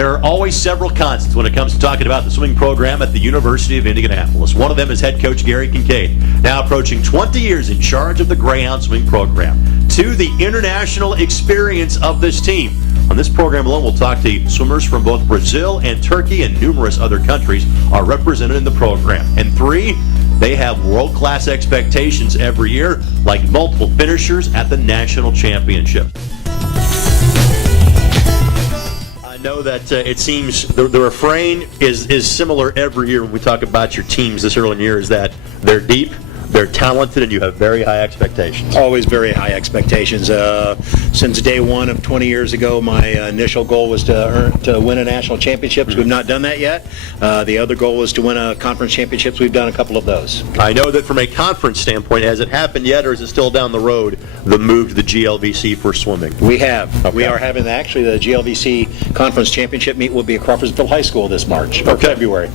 There are always several constants when it comes to talking about the swimming program at the University of Indianapolis. One of them is head coach Gary Kincaid, now approaching 20 years in charge of the Greyhound swimming program. To the international experience of this team. On this program alone, we'll talk to swimmers from both Brazil and Turkey, and numerous other countries are represented in the program. And 3, they have world-class expectations every year, like multiple finishers at the national championship. I know that it seems the refrain is similar every year when we talk about your teams this early in the year, is that they're deep, they're talented, and you have very high expectations. Always very high expectations. Since day one of 20 years ago, my initial goal was to win a national championships. We've not done that yet. The other goal was to win a conference championships. We've done a couple of those. I know that from a conference standpoint, has it happened yet, or is it still down the road, the move to the GLVC for swimming? We have. Okay. We are having actually the GLVC conference championship meet will be at Crawfordsville High School this March or February.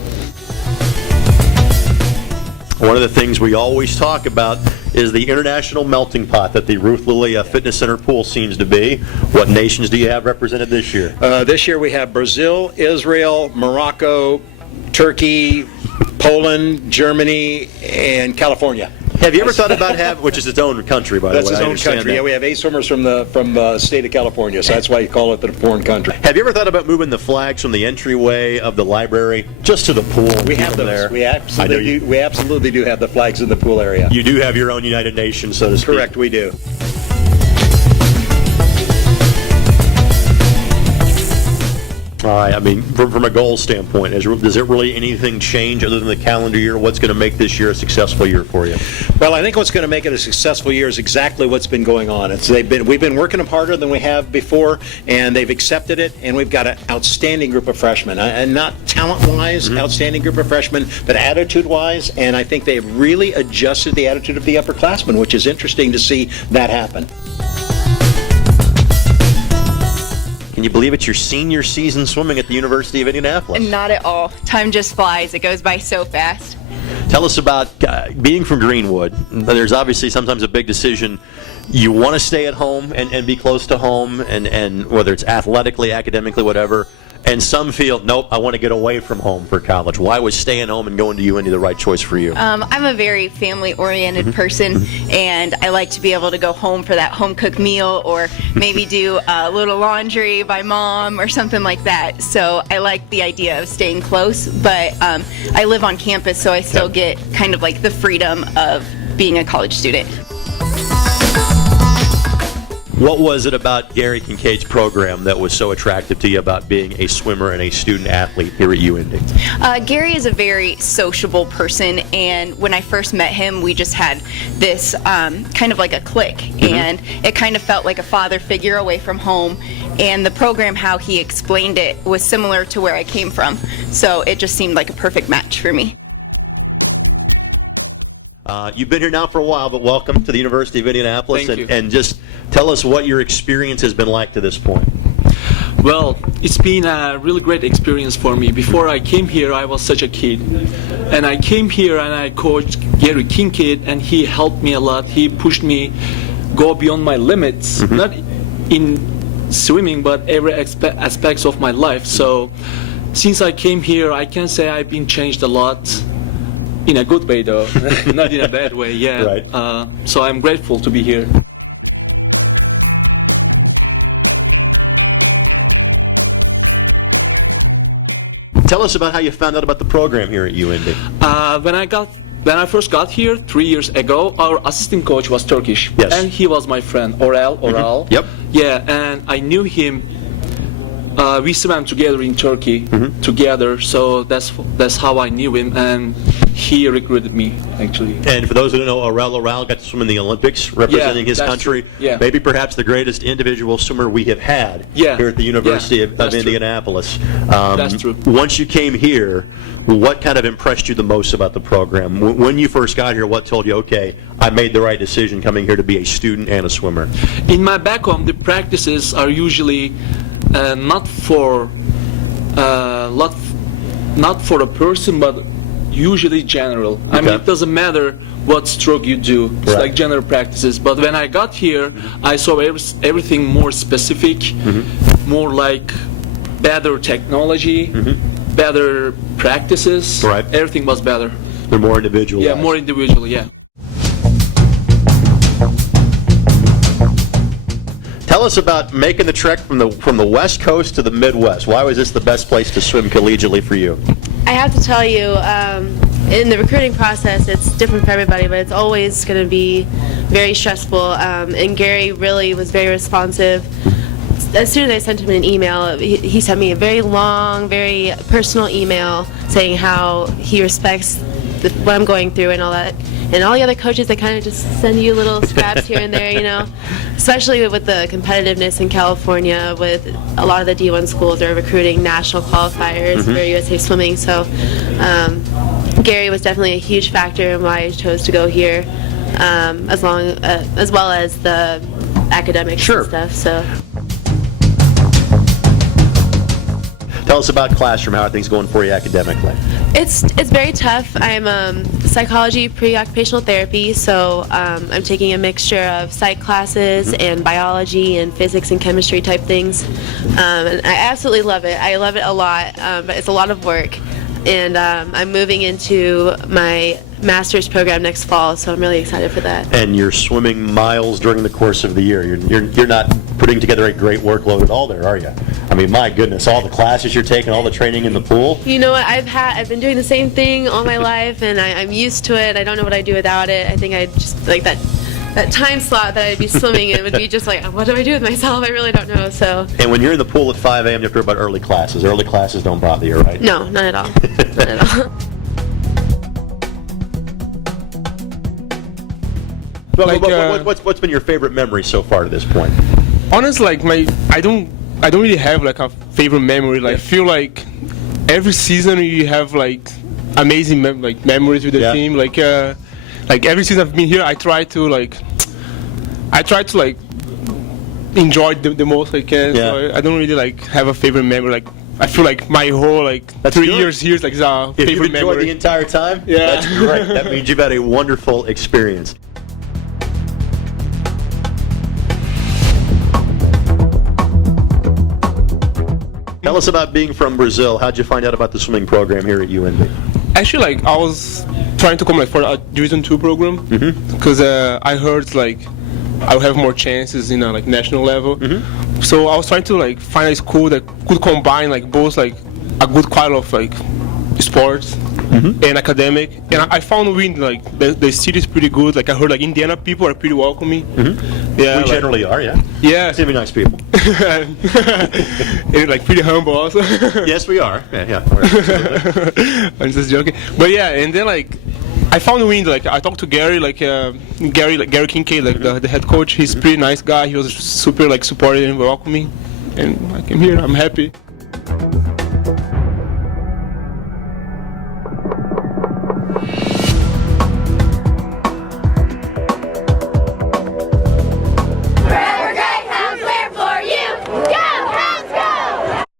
One of the things we always talk about is the international melting pot that the Ruth Lilly Fitness Center pool seems to be. What nations do you have represented this year? This year we have Brazil, Israel, Morocco, Turkey, Poland, Germany, and California. Have you ever thought about having, which is its own country, by the way? That's its own country. Yeah, we have 8 swimmers from the state of California, so that's why you call it the foreign country. Have you ever thought about moving the flags from the entryway of the library just to the pool? We have those. There? We absolutely do have the flags in the pool area. You do have your own United Nations, so to speak. Correct, we do. All right, I mean, from a goal standpoint, does it really anything change other than the calendar year? What's going to make this year a successful year for you? Well, I think what's going to make it a successful year is exactly what's been going on. We've been working them harder than we have before, and they've accepted it, and we've got an outstanding group of freshmen, and not talent-wise, outstanding group of freshmen, but attitude-wise, and I think they've really adjusted the attitude of the upperclassmen, which is interesting to see that happen. Can you believe it's your senior season swimming at the University of Indianapolis? Not at all. Time just flies. It goes by so fast. Tell us about being from Greenwood. There's obviously sometimes a big decision. You want to stay at home and be close to home, and whether it's athletically, academically, whatever. And some feel, nope, I want to get away from home for college. Why was staying home and going to UIndy the right choice for you? I'm a very family-oriented person, and I like to be able to go home for that home-cooked meal, or maybe do a little laundry by mom or something like that. So I like the idea of staying close, but I live on campus, so I still get kind of like the freedom of being a college student. What was it about Gary Kincaid's program that was so attractive to you about being a swimmer and a student athlete here at UIndy? Gary is a very sociable person, and when I first met him, we just had this kind of like a click, and it kind of felt like a father figure away from home, and the program, how he explained it, was similar to where I came from, so it just seemed like a perfect match for me. You've been here now for a while, but welcome to the University of Indianapolis. Thank you. And just tell us what your experience has been like to this point. Well, it's been a really great experience for me. Before I came here, I was such a kid. And I came here and I coached Gary Kincaid, and he helped me a lot. He pushed me go beyond my limits, not in swimming, but every aspects of my life. So since I came here, I can say I've been changed a lot. In a good way, though, not in a bad way. Yeah. Right. So I'm grateful to be here. Tell us about how you found out about the program here at UIndy. When I first got here 3 years ago, our assistant coach was Turkish, Yes. and he was my friend, Oral. Yep. Yeah, and I knew him. We swam together in Turkey together, so that's how I knew him, and he recruited me actually. And for those who don't know, Oral got to swim in the Olympics representing his country. True. Yeah. Maybe perhaps the greatest individual swimmer we have had here at the University of Indianapolis. That's true. Once you came here, what kind of impressed you the most about the program? When you first got here, what told you, okay, I made the right decision coming here to be a student and a swimmer? In my back home, the practices are usually not for a person, but usually general. I mean, it doesn't matter what stroke you do. It's like general practices. But when I got here, I saw everything more specific, more like better technology, better practices. Right. Everything was better. They're more individual. Yeah, more individual. Yeah. Tell us about making the trek from the West Coast to the Midwest. Why was this the best place to swim collegiately for you? I have to tell you, in the recruiting process, it's different for everybody, but it's always going to be very stressful. And Gary really was very responsive. As soon as I sent him an email, he sent me a very long, very personal email saying how he respects what I'm going through and all that. And all the other coaches, they kind of just send you little scraps here and there, you know. Especially with the competitiveness in California, with a lot of the D1 schools are recruiting national qualifiers for USA Swimming. So Gary was definitely a huge factor in why I chose to go here, as well as the academics and stuff. So. Tell us about classroom. How are things going for you academically? It's very tough. I'm psychology pre-occupational therapy, so I'm taking a mixture of psych classes and biology and physics and chemistry type things. And I absolutely love it. I love it a lot, but it's a lot of work. And I'm moving into my master's program next fall, so I'm really excited for that. And you're swimming miles during the course of the year. You're not putting together a great workload at all there, are you? I mean, my goodness, all the classes you're taking, all the training in the pool. You know what? I've been doing the same thing all my life, and I'm used to it. I don't know what I'd do without it. I think I'd just like that time slot that I'd be swimming in would be just like, what do I do with myself? I really don't know. So. And when you're in the pool at 5 a.m., you have to worry about early classes. Early classes don't bother you, right? No, not at all. Not at all. Well, what's been your favorite memory so far to this point? Honestly, like I don't really have like a favorite memory. Like I feel like every season you have like amazing memories with the team. Like every season I've been here, I try to enjoy the most I can. Yeah. So I don't really like have a favorite memory. Like I feel like my whole That's 3 good. years here is like a If you've favorite enjoyed memory. the entire time, Yeah. that's great. That means you've had a wonderful experience. Tell us about being from Brazil. How'd you find out about the swimming program here at UIndy? Actually, like I was trying to come like for a Division 2 program because I heard like I'll have more chances in a like national level. So I was trying to like find a school that could combine like both like a good quality of like sports and academic. And I found UIndy like the city is pretty good. Like I heard like Indiana people are pretty welcoming. Yeah, We generally are, yeah. Yeah. Seem to be nice people. And like pretty humble also. Yes, we are. Yeah. Absolutely. I'm just joking. But yeah, and then like I found UIndy. Like I talked to Gary, Gary Kincaid, like the head coach. He's a pretty nice guy. He was super like supportive and welcoming, and I came here. I'm happy.